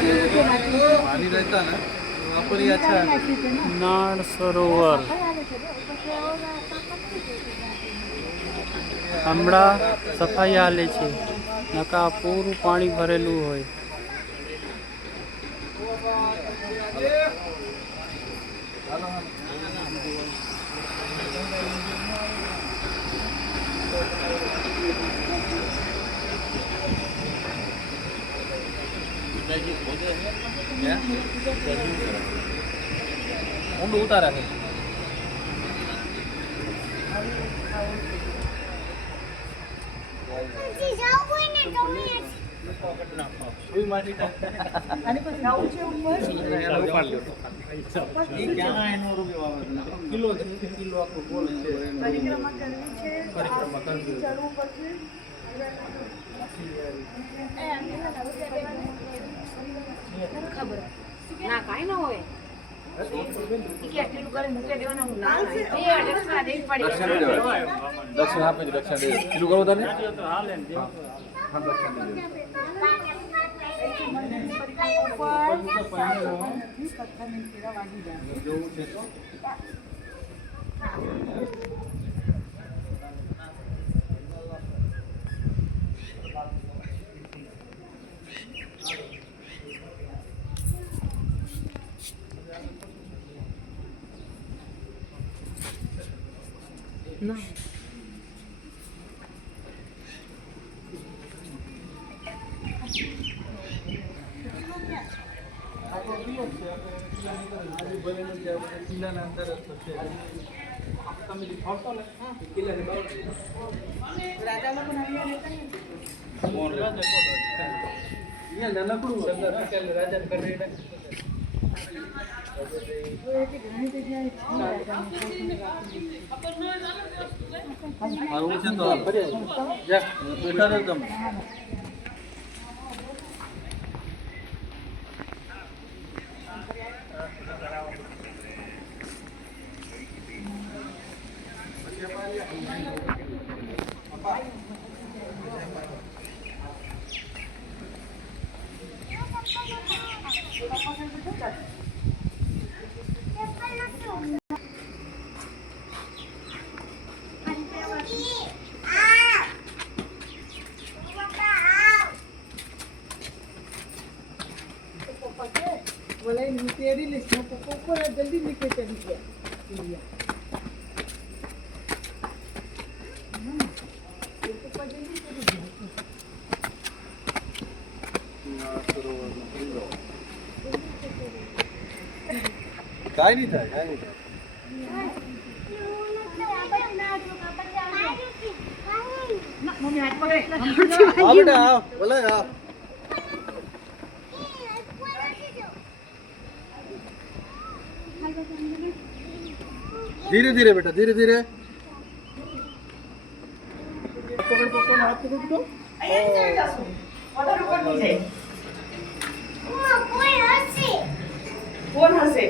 पानी रहता ना वहाँ पर ही अच्छा है। નાળ સરોવર હમણાં સફાઈ હાલે છે નકા પૂરું પાણી ભરેલું હોય. ઊંડું ઉતારે છે. સુઈ માટી કિલો કિલો આખો ગોળ છે. પરિક્રમા કરવી ના કાઈ ન હોય દક્ષિણ આપે છે. દક્ષિણ દે કિલો કરો તને કિલ્લાના અંદર છે. તમે જે ફરતો ને કિલ્લાની બહાર રાજા લોકો કોણ રાજા અહીંયા નાનકડું રાજા કરી મારું છે તો બેઠા રહો તમે. जल्दी निकल चली गया કાઈ નહીં થાય કાઈ નહીં થાય. आओ बेटा आओ बोले आओ. धीरे धीरे बेटा धीरे धीरे. पकड़ पकड़ हाथ पकड़ दो કોણ હશે